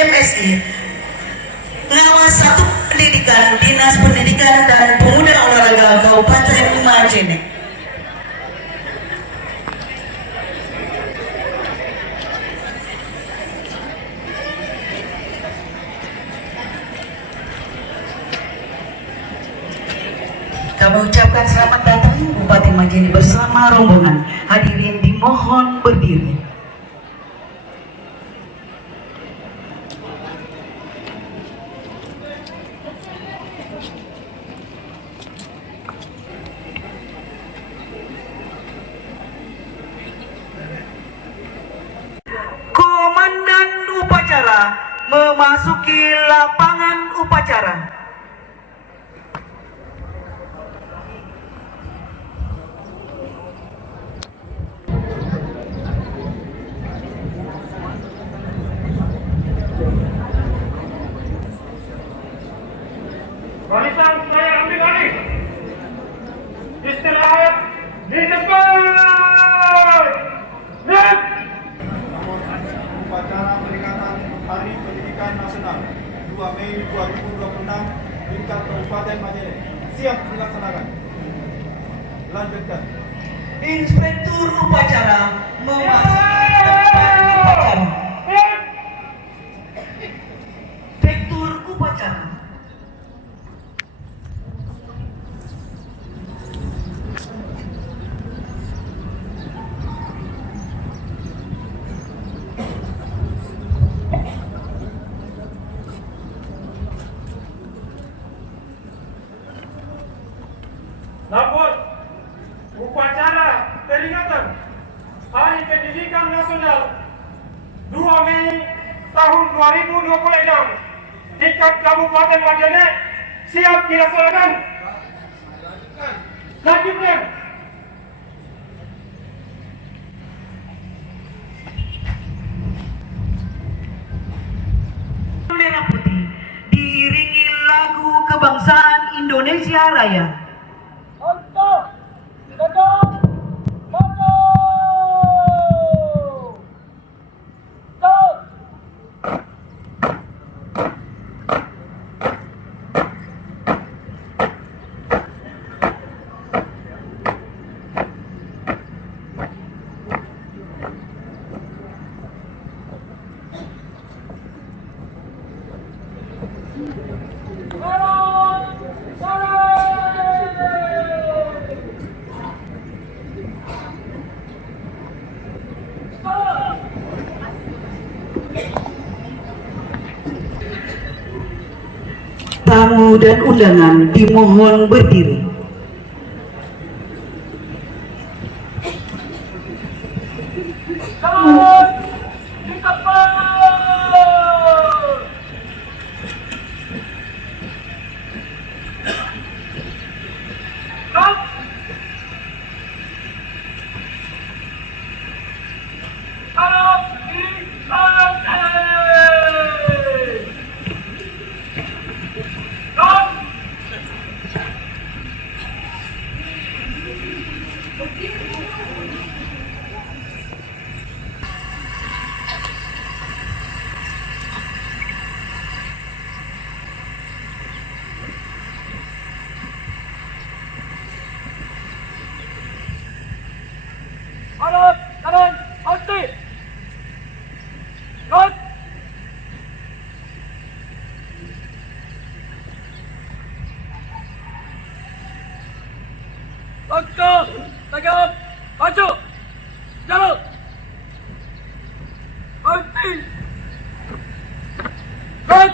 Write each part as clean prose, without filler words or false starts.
MSI ngawas satu pendidikan Dinas Pendidikan dan Pemuda Olahraga Kabupaten Majene. Kami ucapkan selamat datang Bupati Majene bersama rombongan. Hadirin dimohon berdiri. Komandan upacara memasuki lapangan upacara. Barisan saya ambil alih. Istirahat di depan. Upacara peringatan Hari Pendidikan Nasional 2 Mei 2026 tingkat Kabupaten Majene siap dilaksanakan. Lanjutkan. Inspektur upacara memasuki tempat upacara. Inspektur upacara. Lapor upacara peringatan Hari Pendidikan Nasional 2 Mei tahun 2026 tingkat Kabupaten Majene siap dilaksanakan. Lanjutkan. Merah putih diiringi lagu kebangsaan Indonesia Raya. Tamu dan undangan dimohon berdiri. Kanan, henti. Cut. Langkah, tegap, maju, jalan. Henti. Cut.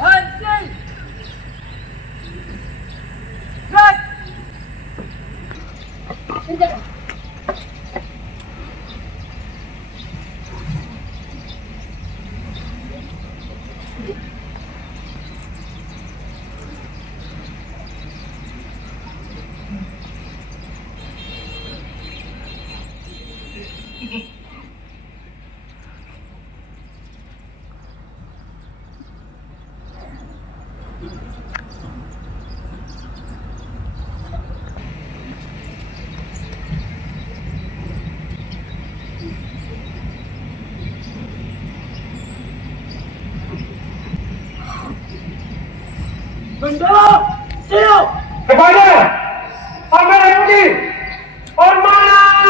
Henti. Cut. Mendalam. Siap. Kepada Pangeran Mugi Hormat.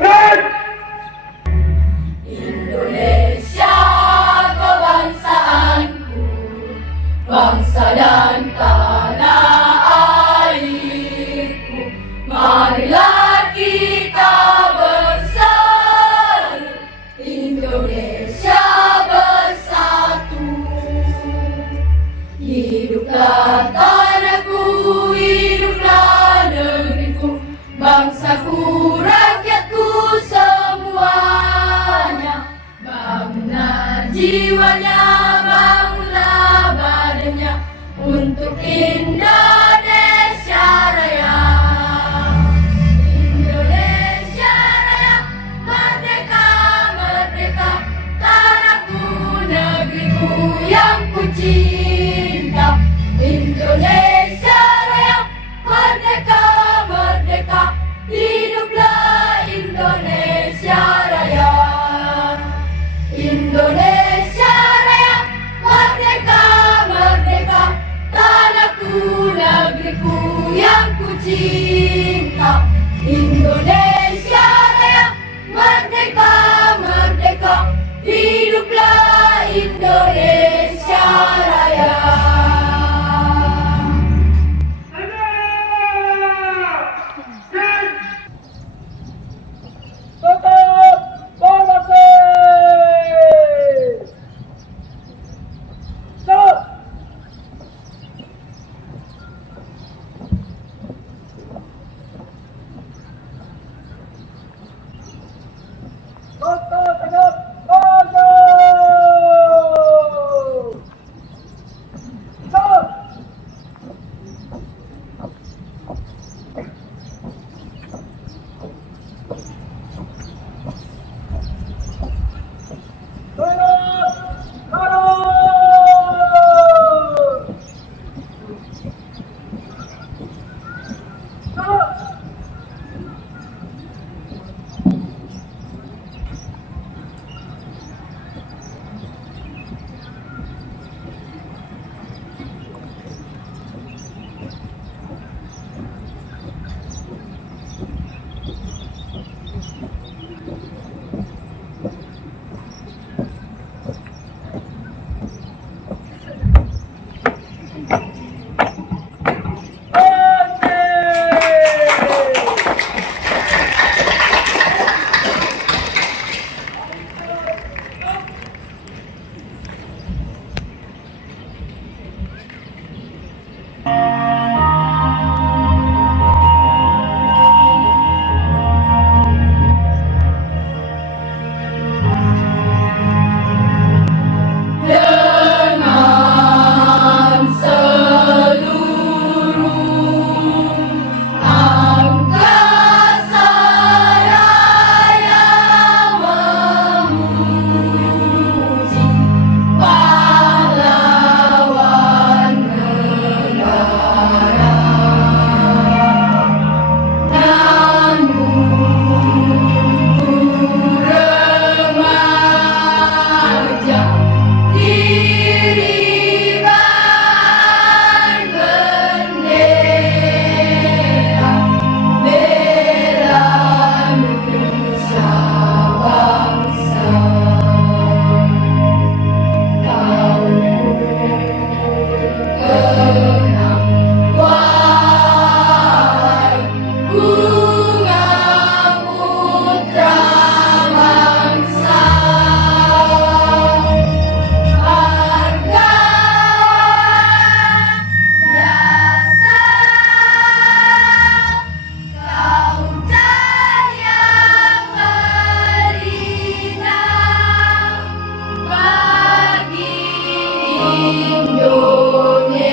Red. Indonesia kebangsaanku, bangsa dan tanah airku. Marilah kita bersatu, Indonesia bersatu. Hiduplah tanahku, hiduplah negeriku, bangsaku, rakyatku semuanya. Bangunlah jiwanya, bangunlah badannya untuk Indonesia Raya. Indonesia Raya, merdeka, merdeka, tanahku, negeriku yang ku cinta. Indonesia Raya, merdeka, merdeka, hiduplah Indonesia Raya. Indonesia Raya, merdeka, merdeka, tanahku, negeriku yang ku cinta. Indonesia Raya, merdeka, merdeka, hiduplah Indonesia Raya. Tetap formasi. Siap. Tetap tegap maju. Siap. Tegap garut. Siap. Dengan seluruh angkasa raya memuji pahlawan negara. Namun ku remaja diriban bendera, bela nusa bangsa. Kau kenang wahai bunga putra bangsa. Harga jasa kau cahaya berinar bagi Indonesia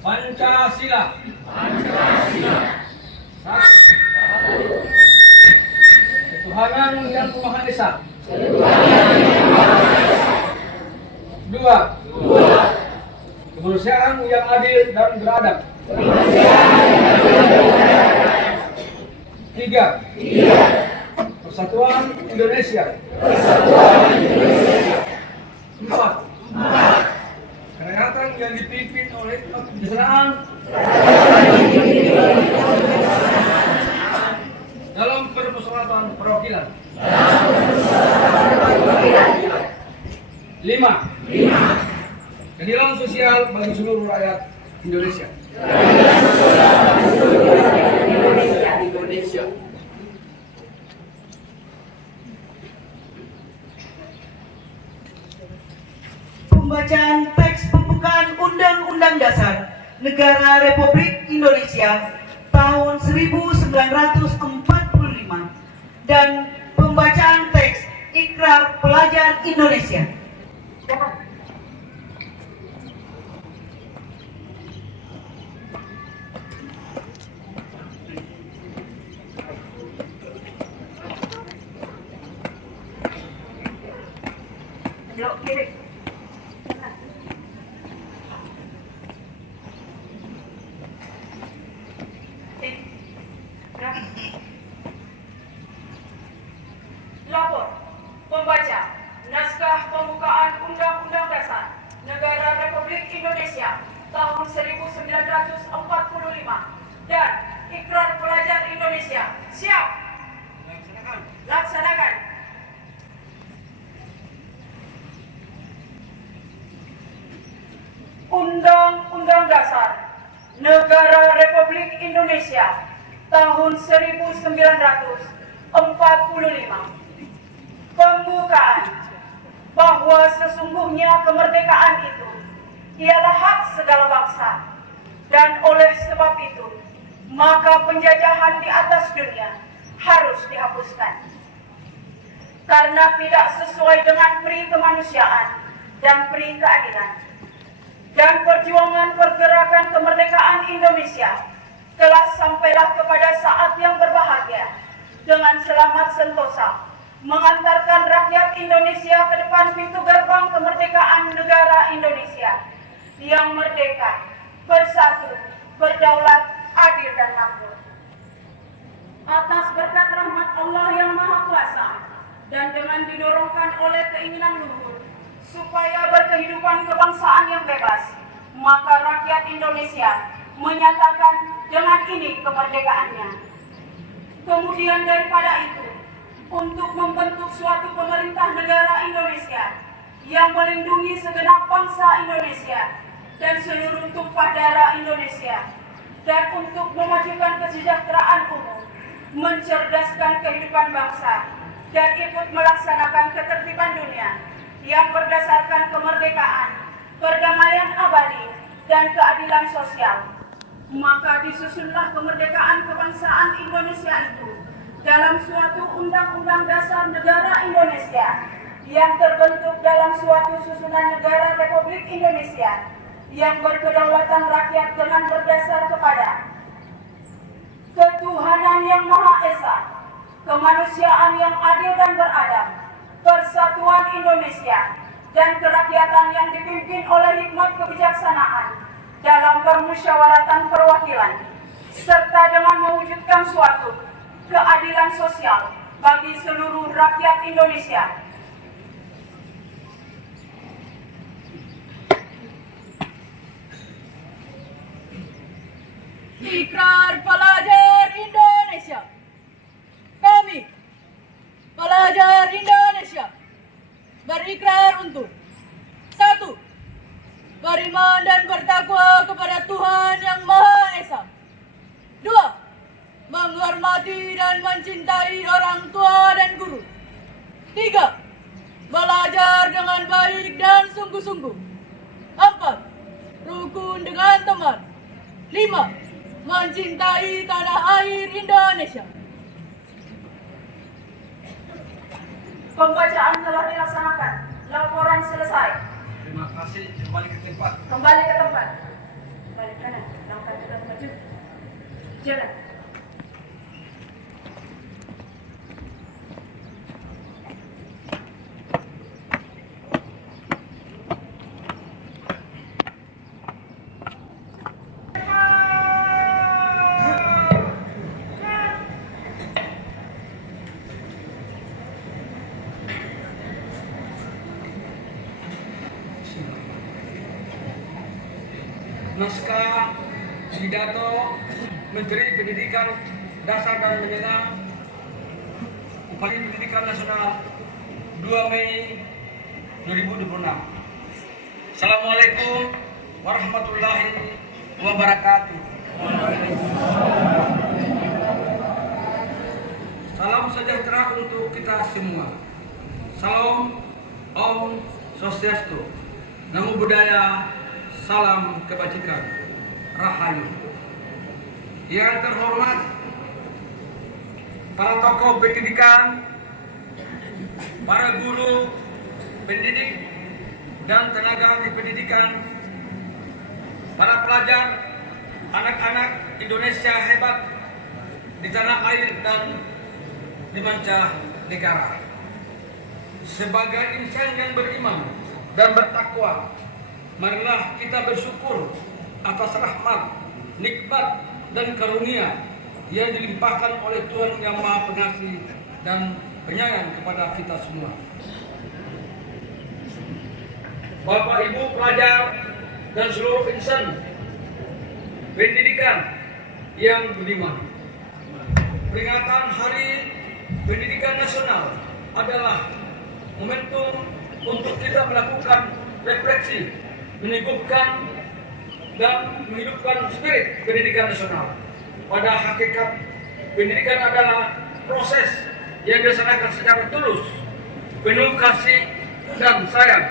Pancasila. Satu. ketuhanan yang Maha Esa. 2. Kemanusiaan yang adil dan beradab. 3. Persatuan Indonesia. 4. Kerakyatan yang dipimpin oleh kebijaksanaan dalam permusyawaratan perwakilan. 5. Keadilan sosial bagi seluruh rakyat Indonesia. Pembacaan teks pembukaan Undang-Undang Dasar Negara Republik Indonesia tahun 1945 dan pembacaan teks Ikrar Pelajar Indonesia. Belok kiri. Lapor pembaca naskah pembukaan Undang-Undang Dasar Negara Republik Indonesia tahun 1945 dan Ikrar Pelajar Indonesia. Siap. Laksanakan. Undang-Undang Dasar Negara Republik Indonesia tahun 1945. Pembukaan bahwa sesungguhnya kemerdekaan itu ialah hak segala bangsa, dan oleh sebab itu maka penjajahan di atas dunia harus dihapuskan karena tidak sesuai dengan peri kemanusiaan dan peri keadilan. Dan perjuangan pergerakan kemerdekaan Indonesia telah sampailah kepada saat yang berbahagia dengan selamat sentosa mengantarkan rakyat Indonesia ke depan pintu gerbang kemerdekaan negara Indonesia yang merdeka, bersatu, berdaulat, adil dan makmur. Atas berkat rahmat Allah yang Maha Kuasa dan dengan didorongkan oleh keinginan luhur supaya berkehidupan kebangsaan yang bebas, maka rakyat Indonesia menyatakan dengan ini kemerdekaannya. Kemudian daripada itu, untuk membentuk suatu pemerintah negara Indonesia yang melindungi segenap bangsa Indonesia dan seluruh tumpah darah Indonesia, dan untuk memajukan kesejahteraan umum, mencerdaskan kehidupan bangsa, dan ikut melaksanakan ketertiban dunia yang berdasarkan kemerdekaan, perdamaian abadi, dan keadilan sosial. Maka disusunlah kemerdekaan kebangsaan Indonesia itu dalam suatu Undang-Undang Dasar Negara Indonesia yang terbentuk dalam suatu susunan negara Republik Indonesia yang berkedaulatan rakyat dengan berdasar kepada ketuhanan yang Maha Esa, kemanusiaan yang adil dan beradab, persatuan Indonesia, dan kerakyatan yang dipimpin oleh hikmat kebijaksanaan dalam permusyawaratan perwakilan, serta dengan mewujudkan suatu keadilan sosial bagi seluruh rakyat Indonesia. Ikrar Pelajar Indonesia. Kami, pelajar Indonesia, berikrar untuk 1. Beriman dan bertakwa kepada Tuhan Yang Maha Esa. 2. Menghormati dan mencintai orang tua dan guru. 3. Belajar dengan baik dan sungguh-sungguh. 4. Rukun dengan teman. 5. Mencintai tanah air Indonesia. Pembacaan telah dilaksanakan. Laporan selesai. Terima kasih. Kembali ke tempat. Kembali ke tempat. Balik kanan. Langkah ke depan maju. Jalan. naskah pidato Menteri Pendidikan Dasar dan Menengah Upacara Pendidikan Nasional 2 Mei 2026. Assalamualaikum warahmatullahi wabarakatuh. Salam sejahtera untuk kita semua. Salam Om Swastiastu. Namo Buddhaya. Salam kebajikan. Rahayu. Yang terhormat para tokoh pendidikan, para guru pendidik dan tenaga di pendidikan, para pelajar, anak-anak Indonesia hebat di tanah air dan di mancanegara. Sebagai insan yang beriman dan bertakwa, marilah kita bersyukur atas rahmat, nikmat, dan karunia yang dilimpahkan oleh Tuhan Yang Maha Pengasih dan penyayang kepada kita semua. Bapak Ibu pelajar dan seluruh insan pendidikan yang budiman, peringatan Hari Pendidikan Nasional adalah momentum untuk kita melakukan refleksi, meneguhkan dan menghidupkan spirit pendidikan nasional. Pada hakikat, pendidikan adalah proses yang dilaksanakan secara tulus, penuh kasih dan sayang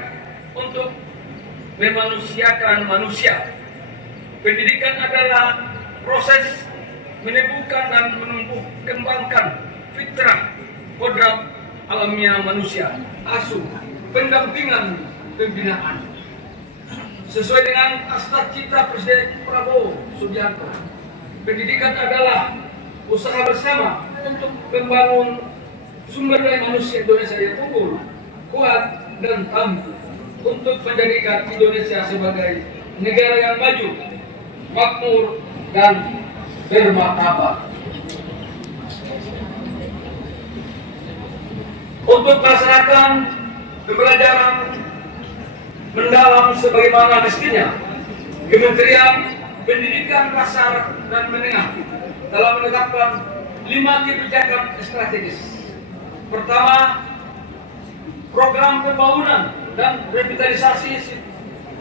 untuk memanusiakan manusia. Pendidikan adalah proses menemukan dan menumbuh kembangkan fitrah kodrat alamiah manusia, asuh, pendampingan, pembinaan. Sesuai dengan cita Presiden Prabowo Subianto, pendidikan adalah usaha bersama untuk membangun sumber daya manusia Indonesia yang unggul, kuat, dan tangguh untuk menjadikan Indonesia sebagai negara yang maju, makmur, dan bermartabat. Untuk melaksanakan pembelajaran mendalam sebagaimana mestinya, Kementerian Pendidikan Dasar dan Menengah telah menetapkan 5 kebijakan strategis. Pertama, program pembangunan dan revitalisasi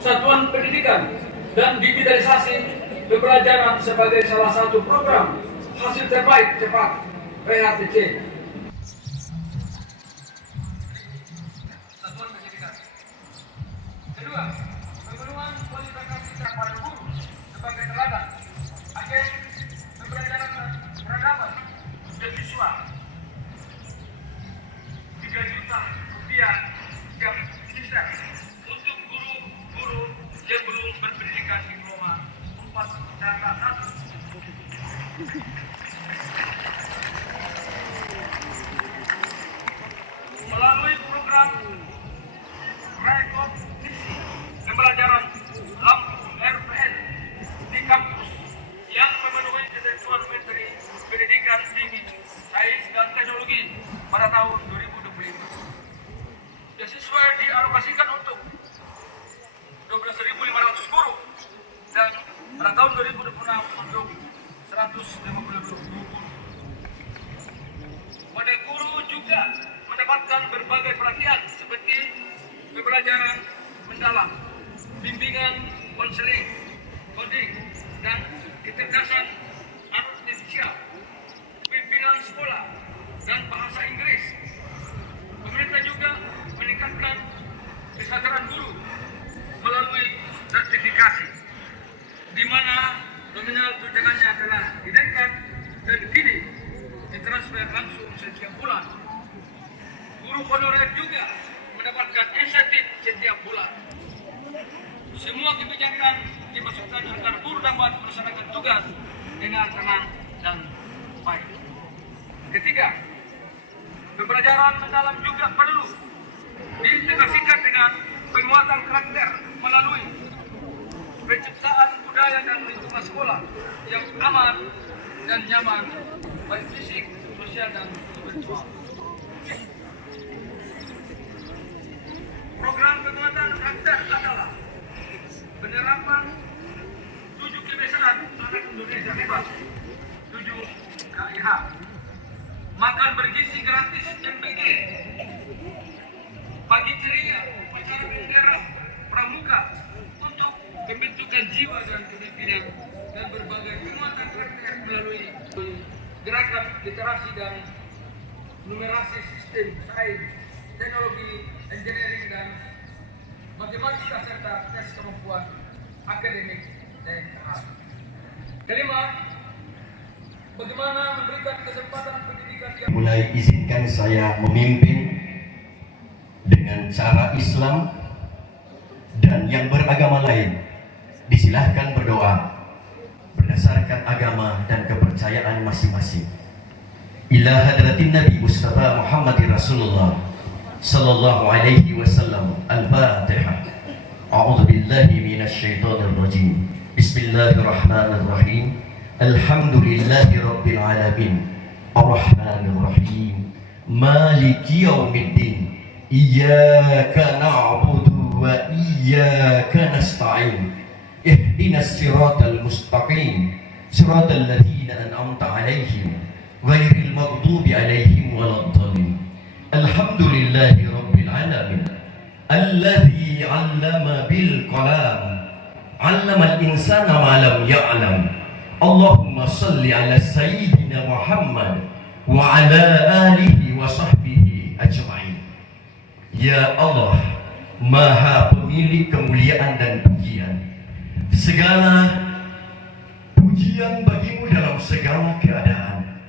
satuan pendidikan dan digitalisasi pembelajaran sebagai salah satu program hasil terbaik cepat PHTC. Kedua, pemenuhan kualitas kita pada guru sebagai teladan, agen pembelajaran peradaban dan siswa. 3 juta rupiah setiap semester untuk guru-guru yang belum berpendidikan diploma 4 dan 1. Melalui program rekognisi pembelajaran Lampung RPN di kampus yang memenuhi ketentuan Menteri Pendidikan Tinggi, Sains dan Teknologi pada tahun 2025. Beasiswa dialokasikan untuk 12.500 guru dan pada tahun 2026 untuk 150 guru. Pada guru juga mendapatkan berbagai pelatihan seperti pembelajaran mendalam, bimbingan konseling, coding, dan kecerdasan artifisial, pimpinan sekolah, dan bahasa Inggris. Pemerintah juga meningkatkan kesadaran guru melalui sertifikasi, di mana nominal tunjangannya telah dinaikkan dan kini ditransfer langsung setiap bulan. Guru honorer juga mendapatkan insentif setiap bulan. Semua kebijakan dimasukkan agar guru dapat melaksanakan tugas dengan tenang dan baik. Ketiga, pembelajaran mendalam juga perlu diintegrasikan dengan penguatan karakter melalui penciptaan budaya dan lingkungan sekolah yang aman dan nyaman, baik fisik, sosial, dan spiritual. Program penguatan karakter adalah penerapan kebiasaan anak Indonesia hebat. 7 KIH. Makan bergizi gratis MBG. Pagi ceria, upacara bendera pramuka untuk pembentukan jiwa dan kepemimpinan dan berbagai penguatan karakter melalui gerakan literasi dan numerasi sistem sains, teknologi, engineering dan matematika serta tes kemampuan akademik dan kelima, bagaimana memberikan kesempatan pendidikan yang mulai izinkan saya memimpin dengan cara Islam, dan yang beragama lain disilahkan berdoa berdasarkan agama dan kepercayaan masing-masing. Ila hadratin Nabi Mustafa Muhammad Rasulullah sallallahu alaihi wasallam. Al-Fatihah. A'udzu billahi minasyaitonir rajim. Bismillahirrahmanirrahim. Alhamdulillahi rabbil alamin. Arrahmanir rahim. Maliki yaumiddin. Iyyaka na'budu wa iyyaka nasta'in. Ihdinas siratal mustaqim. Siratal ladzina an'amta 'alaihim ghairil maghdubi 'alaihim waladdallin. Alhamdulillahi rabbil alamin. Alladzi 'allama bil qalam. 'Allamal insana ma lam ya'lam. Allahumma shalli 'ala sayyidina Muhammad wa 'ala alihi wa sahbihi ajma'in. Ya Allah, Maha pemilik kemuliaan dan pujian. Segala pujian bagimu dalam segala keadaan.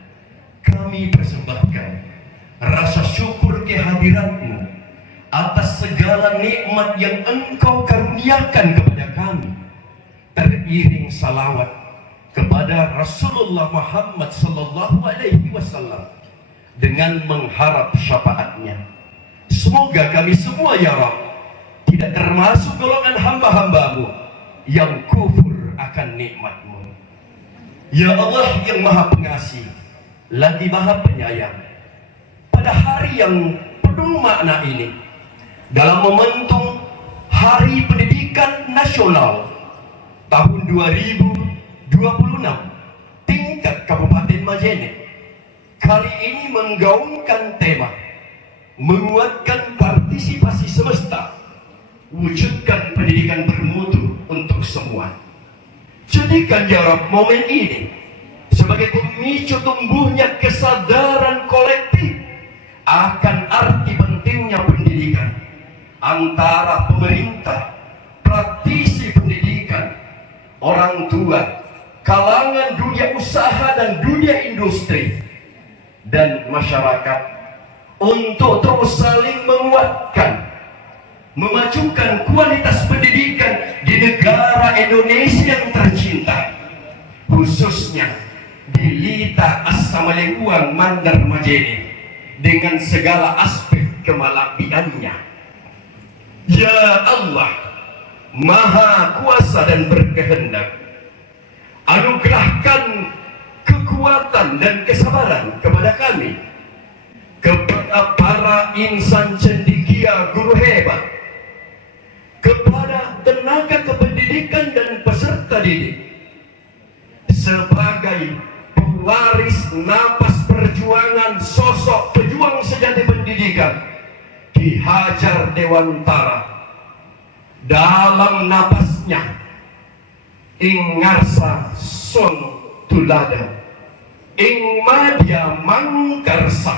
Kami persembahkan rasa syukur kehadiratmu atas segala nikmat yang Engkau karuniakan kepada kami. Teriring salawat kepada Rasulullah Muhammad sallallahu alaihi wasallam dengan mengharap syafaatnya. Semoga kami semua ya Rabb tidak termasuk golongan hamba-hambamu yang kufur akan nikmat-Mu. Ya Allah yang Maha Pengasih lagi Maha Penyayang, pada hari yang penuh makna ini, dalam momentum Hari Pendidikan Nasional tahun 2026 tingkat Kabupaten Majene kali ini menggaungkan tema menguatkan partisipasi semesta, wujudkan pendidikan bermutu untuk semua. Jadikan ya Rabb momen ini sebagai pemicu tumbuhnya kesadaran kolektif akan arti pentingnya pendidikan antara pemerintah, praktisi pendidikan, orang tua, kalangan dunia usaha dan dunia industri, dan masyarakat untuk terus saling menguatkan, memajukan kualitas pendidikan di negara Indonesia yang tercinta, khususnya di Lita Assamalekuang Mandar Majene dengan segala aspek kemalapiannya. Ya Allah, Maha Kuasa dan berkehendak, anugerahkan kekuatan dan kesabaran kepada kami, kepada para insan cendekia guru hebat, kepada tenaga kependidikan dan peserta didik, sebagai pewaris napas perjuangan sosok pejuang sejati pendidikan Ki Hajar Dewantara. Dalam napasnya ing ngarsa son tulada, ing madya mangkarsa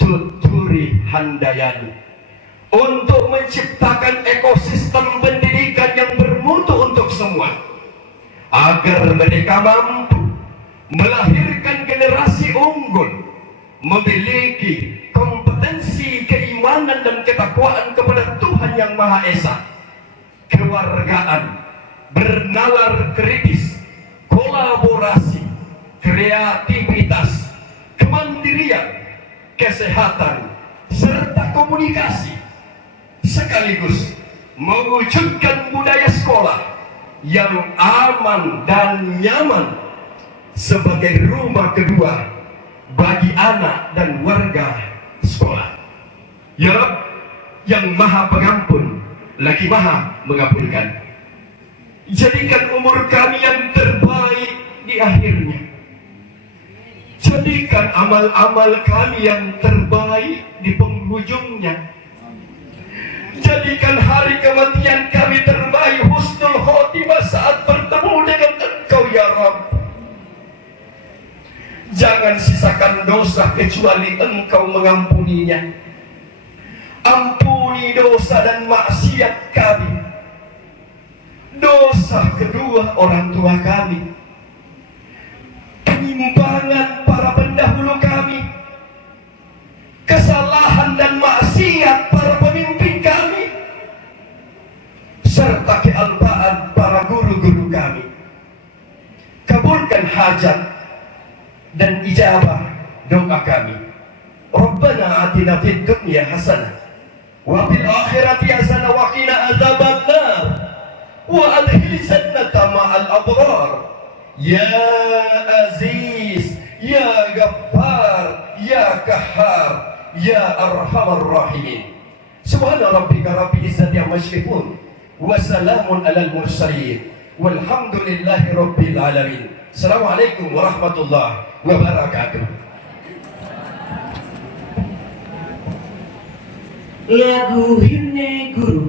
tuturi handayani, untuk menciptakan ekosistem pendidikan yang bermutu untuk semua, agar mereka mampu melahirkan generasi unggul, memiliki kompetensi keimanan dan ketakwaan kepada Tuhan Yang Maha Esa, kewargaan, bernalar kritis, kolaborasi, kreativitas, kemandirian, kesehatan, serta komunikasi, sekaligus mewujudkan budaya sekolah yang aman dan nyaman sebagai rumah kedua bagi anak dan warga sekolah. Ya Rabb yang Maha Pengampun lagi Maha Mengampunkan. Jadikan umur kami yang terbaik di akhirnya. Jadikan amal-amal kami yang terbaik di penghujungnya. Jadikan hari kematian kami terbaik, husnul khotimah saat bertemu dengan Engkau ya Rabb. Jangan sisakan dosa kecuali Engkau mengampuninya. Ampuni dosa dan maksiat kami, dosa kedua orang tua kami, penyimpangan para pendahulu kami, kesalahan dan maksiat para pemimpin kami, serta kealpaan para guru-guru kami. Kabulkan hajat dan ijabah doa kami. Rabbana atina fid dunya hasanah wa fil akhirati hasanah wa qina adzabannar wa adkhil jannata ma'al abrar ya aziz ya ghaffar ya qahhar ya arhamar rahimin. Subhana rabbika rabbil izzati amma yasifun wa salamun alal mursalin walhamdulillahi rabbil alamin. Assalamualaikum warahmatullahi wabarakatuh. Lagu Himne Guru.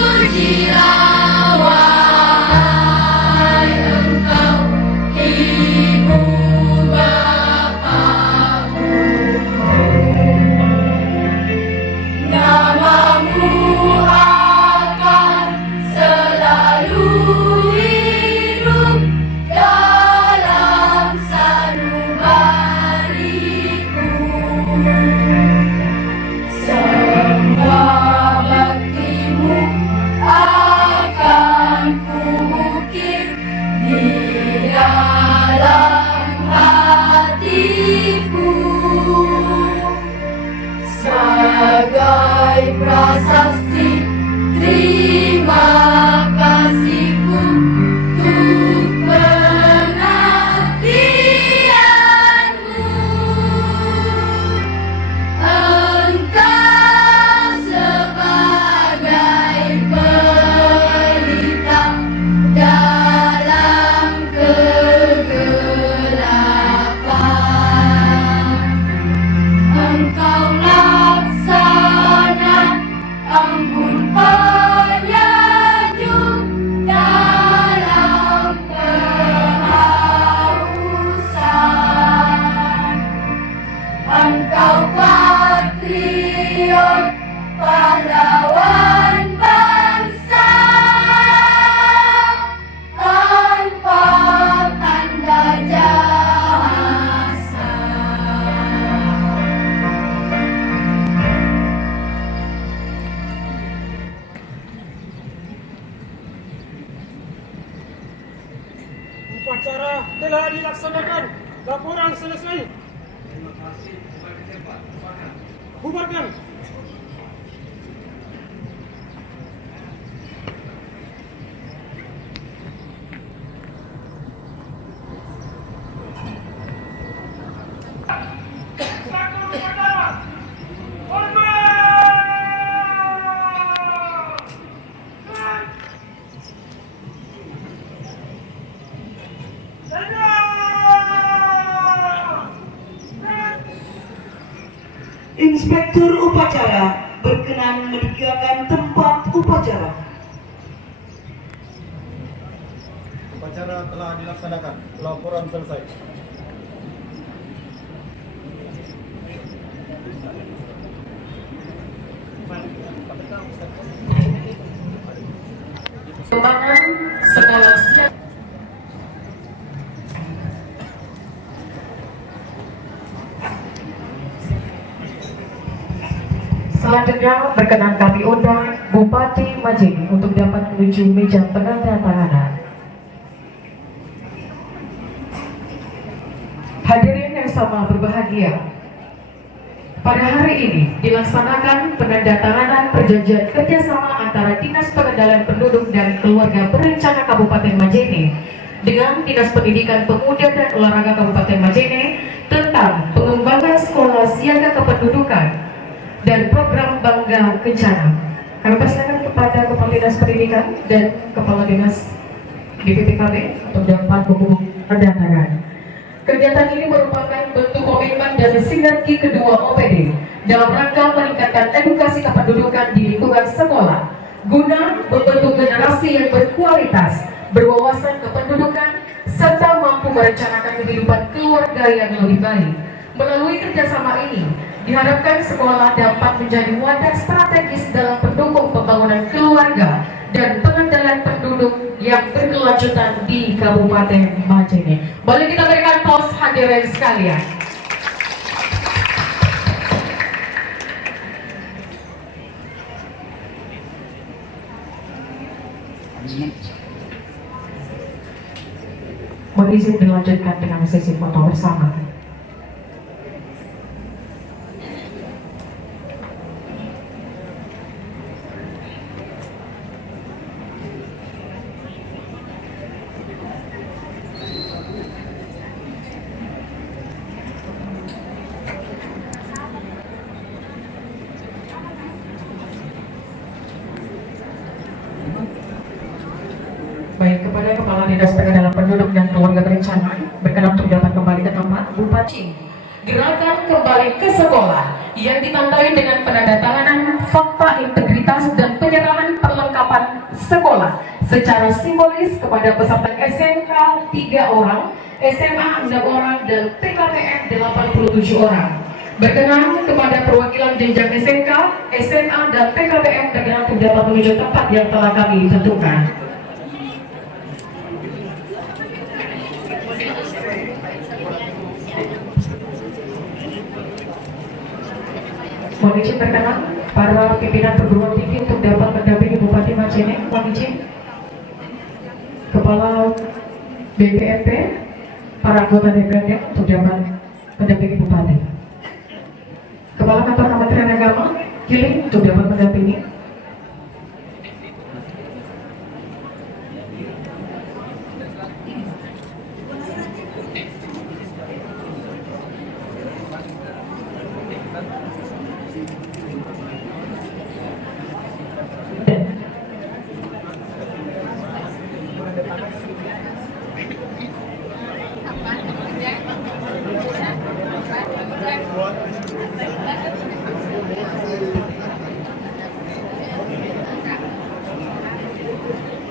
Terpujilah wahai Engkau, Ibu Bapa guru. Namamu akan selalu hidup dalam sanubariku. Semua baktimu akan kuukir di dalam hatiku sebagai prasasti terima kasihku untuk pengabdianmu. Engkau sebagai pelita dalam kegelapan. Engkau laksana ampun penyayung dalam kehausan. Engkau patriot pahlawan bangsa tanpa tanda jasa. Upacara telah dilaksanakan. Laporan selesai. Bubarkan. Satu upacara. Hormat. Inspektur upacara berkenan meninggalkan tempat upacara. Upacara telah dilaksanakan. Laporan selesai. Pengembangan sekolah siap. Selanjutnya berkenan kami undang Bupati Majene untuk dapat menuju meja penandatanganan. Hadirin yang sama berbahagia, Pada hari ini dilaksanakan penandatanganan perjanjian kerjasama antara Dinas Pengendalian Penduduk dan Keluarga Berencana Kabupaten Majene dengan Dinas Pendidikan Pemuda dan Olahraga Kabupaten Majene tentang pengembangan sekolah siaga kependudukan dan program Bangga Kencana. Kami persilakan kepada Kepala Dinas Pendidikan dan Kepala Dinas BPPKB untuk dapat menghubungi penandatangan. Kegiatan ini merupakan bentuk komitmen dan sinergi kedua OPD dalam rangka meningkatkan edukasi kependudukan di lingkungan sekolah guna membentuk generasi yang berkualitas, berwawasan kependudukan, serta mampu merencanakan kehidupan keluarga yang lebih baik. Melalui kerjasama ini, diharapkan sekolah dapat menjadi wadah strategis dalam pendukung pembangunan keluarga dan pengendalian penduduk yang berkelanjutan di Kabupaten Majene. Boleh kita berikan aplaus hadirin sekalian. Mohon izin dilanjutkan dengan sesi foto bersama. Baik, kepada Kepala Dinas Pengendalian Penduduk dan Keluarga Berencana berkenan untuk dapat kembali ke tempat Bupati. Gerakan kembali ke sekolah yang ditandai dengan penandatanganan fakta integritas dan penyerahan perlengkapan sekolah secara simbolis kepada peserta SMK 3 orang, SMA 6 orang, dan PKBM 87 orang. Berkenan kepada perwakilan jenjang SMK, SMA, dan PKBM berkenan untuk dapat menuju tempat yang telah kami tentukan. Mohon izin berkenan para pimpinan perguruan tinggi untuk dapat mendampingi Bupati Majene. Mohon izin Kepala BPMP, para anggota DPRD untuk dapat mendampingi Bupati. Kepala Kantor Kementerian Agama, Giling untuk dapat mendampingi.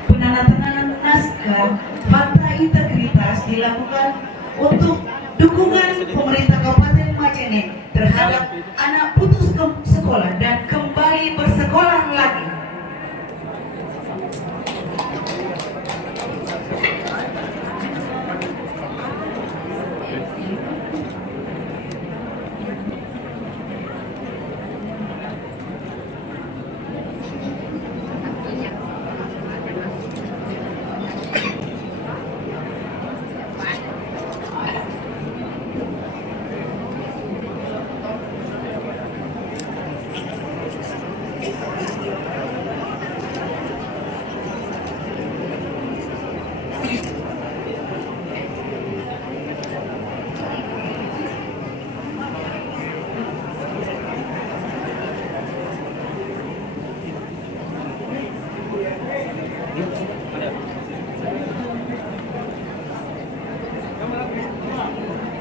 Penandatanganan naskah fakta integritas dilakukan untuk dukungan pemerintah Kabupaten Majene terhadap anak putus sekolah dan kembali bersekolah lagi.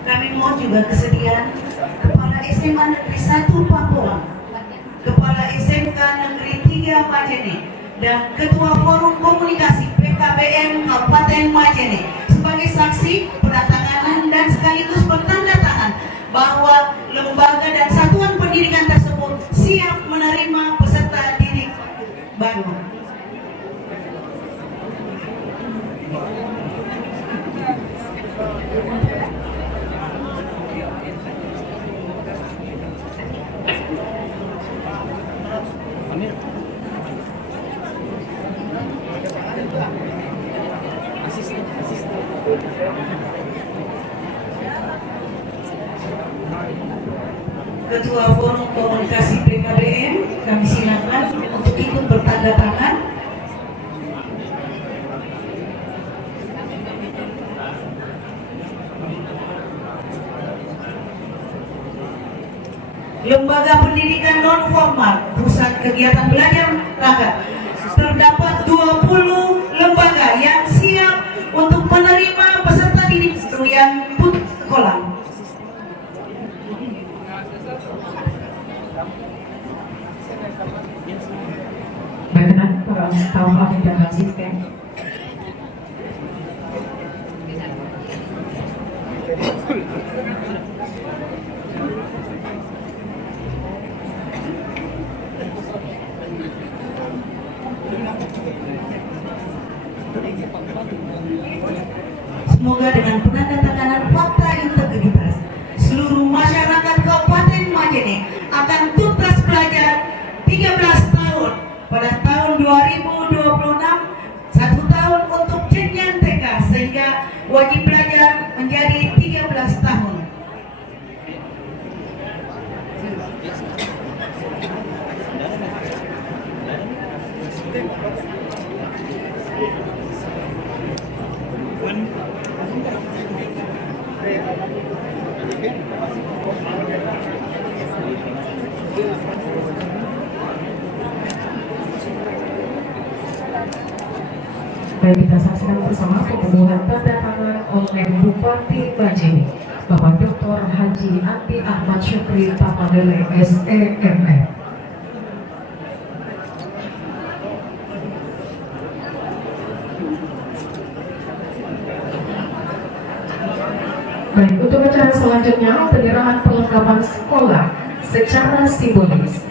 Kami mohon juga kesediaan Kepala SMA Negeri 1 Pakuang, Kepala SMK Negeri 3 Majene, dan Ketua Forum Komunikasi PKBM Kabupaten Majene sebagai saksi penandatanganan dan sekaligus bertanda tangan bahwa lembaga dan satuan pendidikan tersebut siap menerima peserta didik baru. Ketua Forum Komunikasi PKBM, kami silakan untuk ikut bertanda tangan. Lembaga Pendidikan Non Formal, Pusat Kegiatan Belajar Raga. Terdapat 20 lembaga yang siap untuk menerima peserta didik baru yang putus sekolah. Berkenan para staf dan asisten. Semoga dengan penandatanganan fakta integritas seluruh masyarakat Kabupaten Majene akan tuntas belajar 13 tahun pada tahun 2026, 1 tahun untuk jenjang TK sehingga wajib belajar menjadi 13 tahun. Baik, kita saksikan bersama pembuatan tanda tangan oleh Bupati Majene, Bapak Dr. Haji Andi Ahmad Syukri Tapadele SEMF. Baik, untuk acara selanjutnya penyerahan perlengkapan sekolah secara simbolis.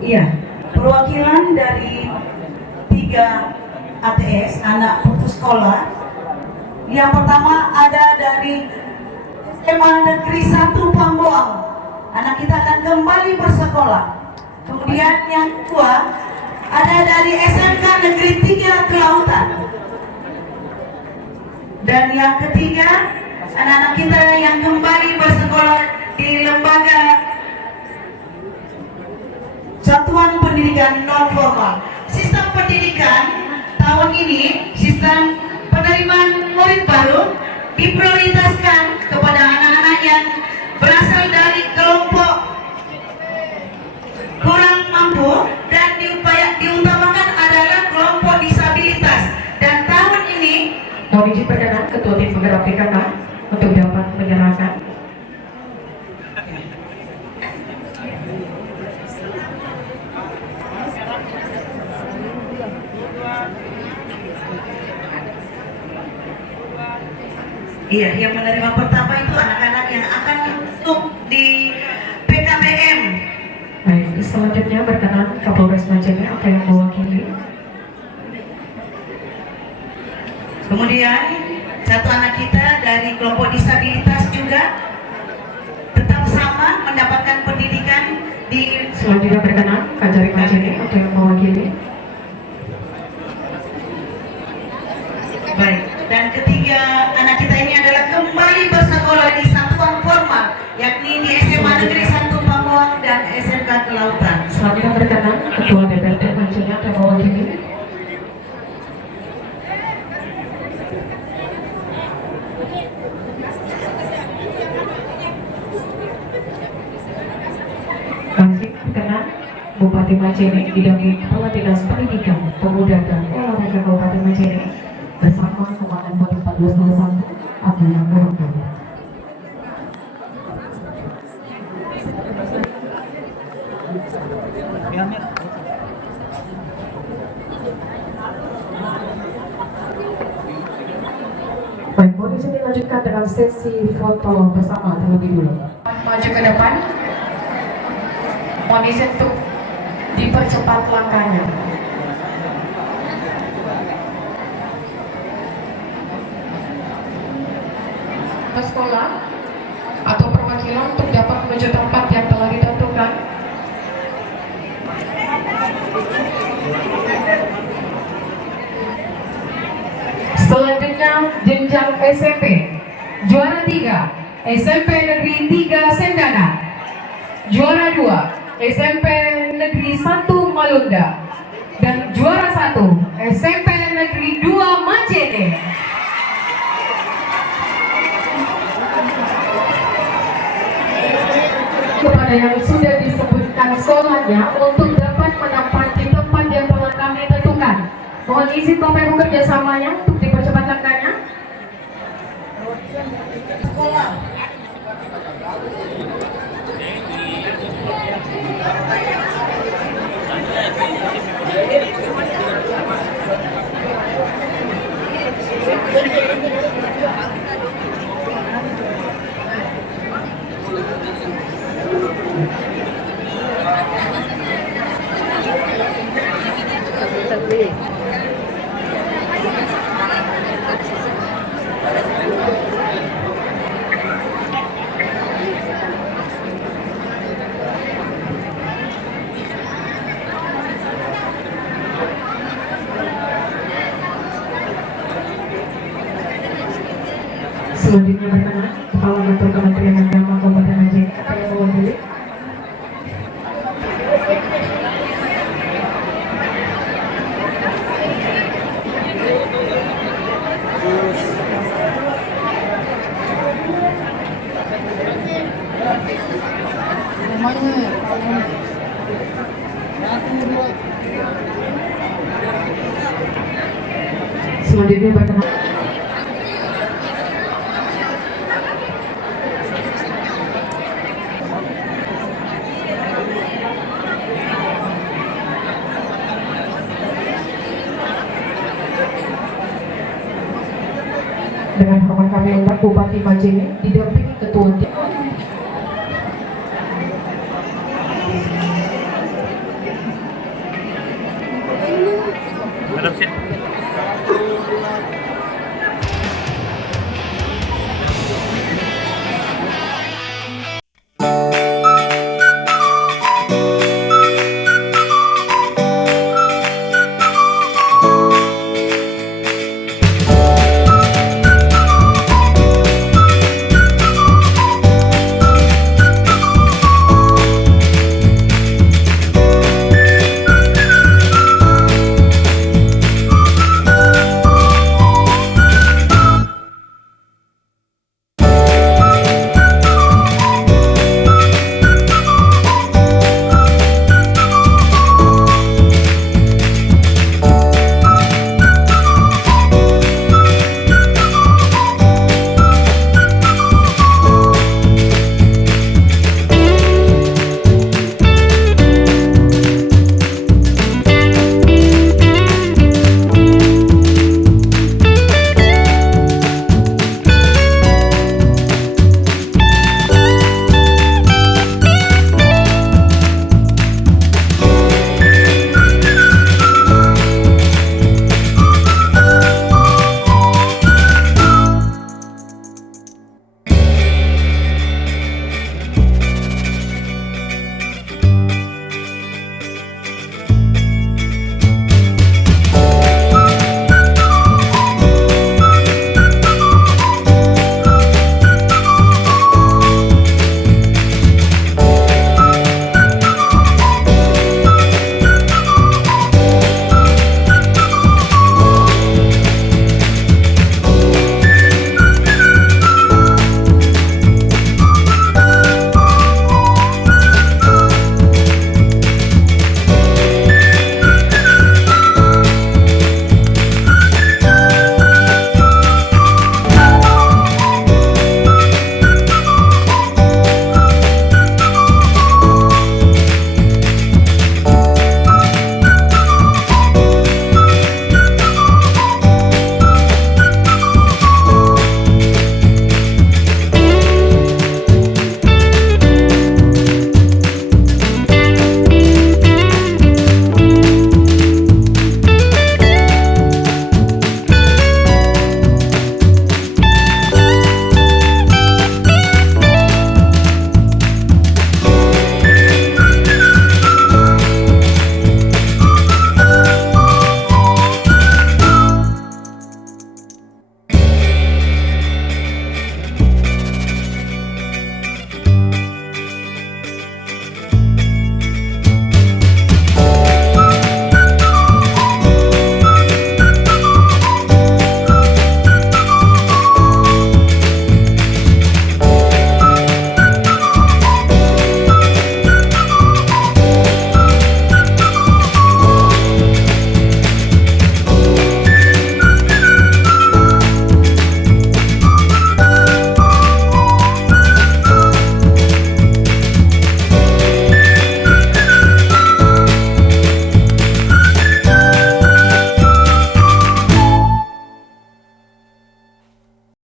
Iya, perwakilan dari 3 ATS, anak putus sekolah. Yang pertama ada dari SMA Negeri 1 Pambuang. Anak kita akan kembali bersekolah. Kemudian yang kedua ada dari SMK Negeri 3 Kelautan. Dan yang ketiga, anak-anak kita yang kembali bersekolah di lembaga Satuan Pendidikan Non Formal. Sistem pendidikan tahun ini, sistem penerimaan murid baru diprioritaskan kepada anak-anak yang berasal dari kelompok kurang mampu dan diutamakan adalah kelompok disabilitas. Dan tahun ini Mohon izin perkenan Ketua Tim Penggerak PKK untuk dapat menyerahkan. Iya, yang menerima pertama itu anak-anak yang akan masuk di PKBM. Baik, selanjutnya berkenan Kapolres Majene apa yang mewakili. Kemudian satu anak kita dari kelompok disabilitas juga tetap sama mendapatkan pendidikan di. Selanjutnya berkenan Kajari Majene apa yang mewakili. Baik, dan ketiga anak kita ini adalah kembali bersekolah di satuan formal, yakni di SMA Negeri 1 Pambuang dan SMK Kelautan. Selanjutnya berkenan Ketua DPRD Majene apa yang mewakili. Berkenan Bupati Majene didampingi Kepala Dinas Pendidikan, Pemuda dan Olahraga Kabupaten Majene bersama Komandan Kodim 1401 Abdul yang mewakili. Baik, boleh saya dilanjutkan dengan sesi foto bersama terlebih dulu. Maju ke depan. Mohon izin untuk dipercepat langkahnya. Sekolah atau perwakilan untuk dapat menuju tempat yang telah ditentukan. Selanjutnya jenjang SMP. Juara 3 SMP Negeri 3 Sendana. Juara 2 SMP Negeri 1 Malunda. Dan juara 1 SMP Negeri 2 Majene. Kepada yang sudah disebutkan sekolahnya untuk dapat menempati tempat yang telah kami tentukan. Mohon izin Bapak Ibu kerjasamanya untuk dipercepat langkahnya. Sekolah. Selanjutnya berkenan Kepala Kantor Kementerian Agama Kabupaten Majene akan mewakili. Selanjutnya berkenan dengan hormat kami undang Bupati Majene didampingi Ketua